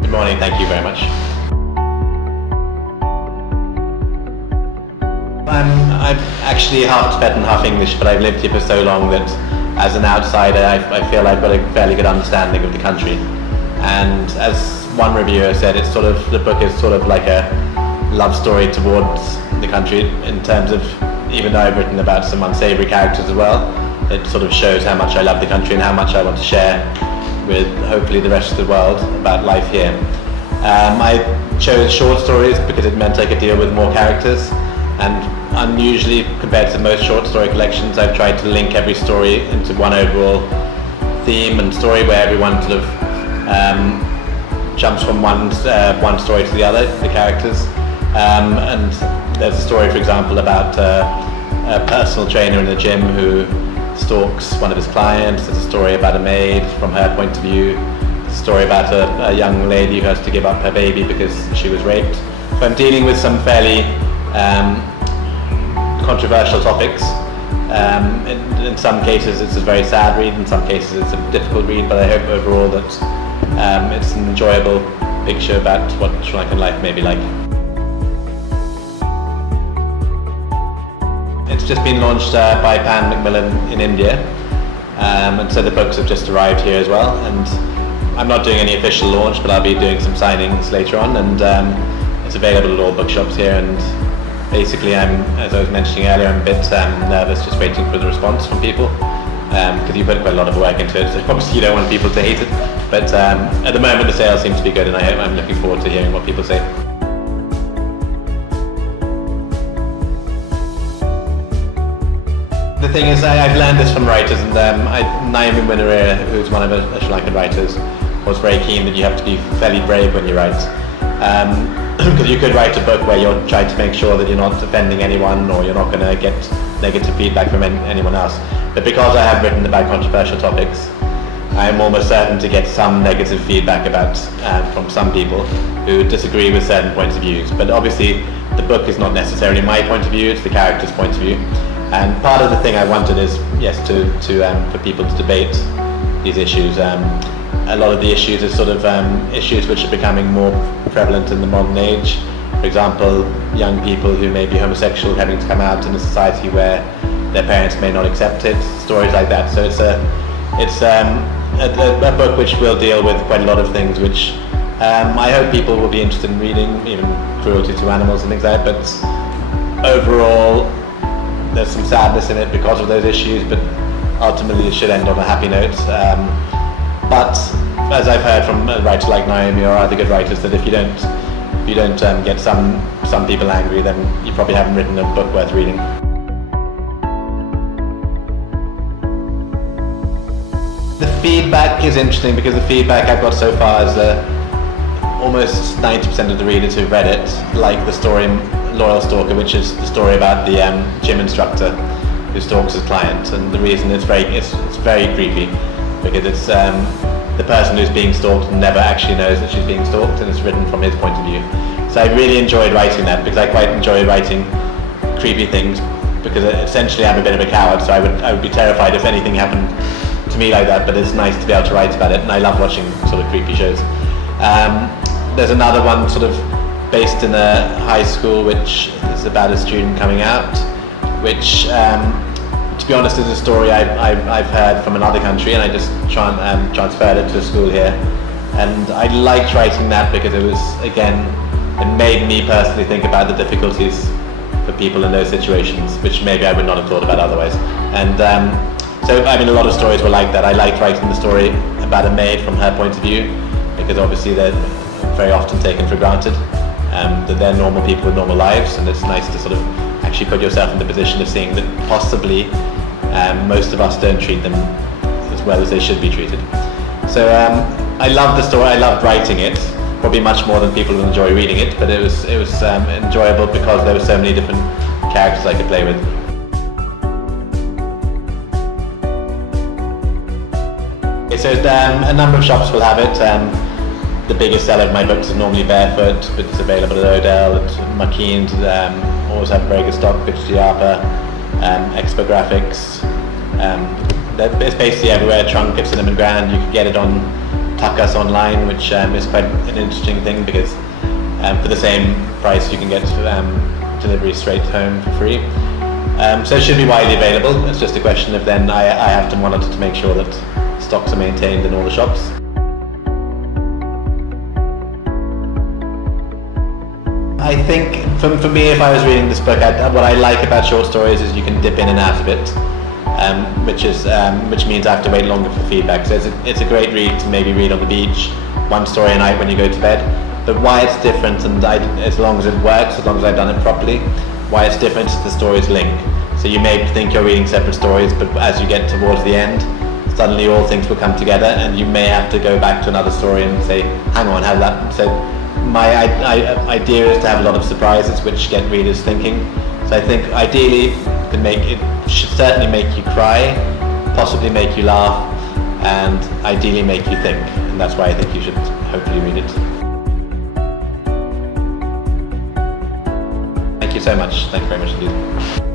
Good morning, thank you very much. I'm actually half Tibetan, half English, but I've lived here for so long that as an outsider I feel I've got a fairly good understanding of the country. And as one reviewer said, it's sort of, the book is sort of like a love story towards the country in terms of, even though I've written about some unsavory characters as well, it sort of shows how much I love the country and how much I want to share with hopefully the rest of the world about life here. I chose short stories because it meant I could deal with more characters, and unusually compared to most short story collections, I've tried to link every story into one overall theme and story where everyone sort of jumps from one story to the other, the characters. And there's a story, for example, about a personal trainer in the gym who stalks one of his clients. There's a story about a maid from her point of view. There's a story about a young lady who has to give up her baby because she was raped. So I'm dealing with some fairly controversial topics. In some cases it's a very sad read, in some cases it's a difficult read, but I hope overall that it's an enjoyable picture about what Sri Lankan life may be like. It's just been launched by Pan Macmillan in India, and so the books have just arrived here as well, and I'm not doing any official launch, but I'll be doing some signings later on, and it's available at all bookshops here. And basically, as I was mentioning earlier, I'm a bit nervous just waiting for the response from people, because you put quite a lot of work into it, so obviously you don't want people to hate it, but at the moment the sales seem to be good, and I'm looking forward to hearing what people say. The thing is, I've learned this from writers, and Naomi Munirera, who's one of the Sri Lankan writers, was very keen that you have to be fairly brave when you write. Because you could write a book where you're trying to make sure that you're not offending anyone, or you're not going to get negative feedback from anyone else. But because I have written about controversial topics, I'm almost certain to get some negative feedback about from some people who disagree with certain points of views. But obviously, the book is not necessarily my point of view; it's the character's point of view. And part of the thing I wanted is, yes, for people to debate these issues. A lot of the issues are sort of issues which are becoming more prevalent in the modern age. For example, young people who may be homosexual having to come out in a society where their parents may not accept it, stories like that. So it's a book which will deal with quite a lot of things which I hope people will be interested in reading, even cruelty to animals and things like that. But overall, there's some sadness in it because of those issues, but ultimately it should end on a happy note. But as I've heard from a writer like Naomi or other good writers, that if you don't get some people angry, then you probably haven't written a book worth reading. The feedback is interesting because the feedback I've got so far is almost 90% of the readers who've read it like the story Loyal Stalker, which is the story about the gym instructor who stalks his client. And the reason it's very creepy because it's the person who's being stalked never actually knows that she's being stalked, and it's written from his point of view. So I really enjoyed writing that because I quite enjoy writing creepy things, because essentially I'm a bit of a coward, so I would be terrified if anything happened to me like that, but it's nice to be able to write about it, and I love watching sort of creepy shows. There's another one sort of based in a high school which is about a student coming out, which to be honest is a story I've heard from another country, and I just transferred it to a school here. And I liked writing that because it was, again, it made me personally think about the difficulties for people in those situations, which maybe I would not have thought about otherwise. And so, I mean, a lot of stories were like that. I liked writing the story about a maid from her point of view, because obviously they're very often taken for granted, that they're normal people with normal lives, and it's nice to sort of actually put yourself in the position of seeing that possibly most of us don't treat them as well as they should be treated. So I loved the story, I loved writing it, probably much more than people will enjoy reading it, but it was enjoyable because there were so many different characters I could play with. So a number of shops will have it. The biggest seller of my books is normally Barefoot, but it's available at Odell, at McKean's, always have very good stock, Pitch Diapa, Expo Graphics. It's basically everywhere, Trunk at Cinnamon Grand. You can get it on Tuckus online, which is quite an interesting thing because for the same price you can get delivery straight home for free. So it should be widely available. It's just a question of then I have to monitor to make sure that stocks are maintained in all the shops. I think for me, if I was reading this book, what I like about short stories is you can dip in and out of it, which means I have to wait longer for feedback. So it's a great read to maybe read on the beach, one story a night when you go to bed. But why it's different, and as long as it works, as long as I've done it properly, why it's different is the stories link. So you may think you're reading separate stories, but as you get towards the end, suddenly all things will come together, and you may have to go back to another story and say, hang on, how that? So my idea is to have a lot of surprises which get readers thinking. So I think ideally it should certainly make you cry, possibly make you laugh, and ideally make you think. And that's why I think you should hopefully read it. Thank you so much. Thank you very much indeed.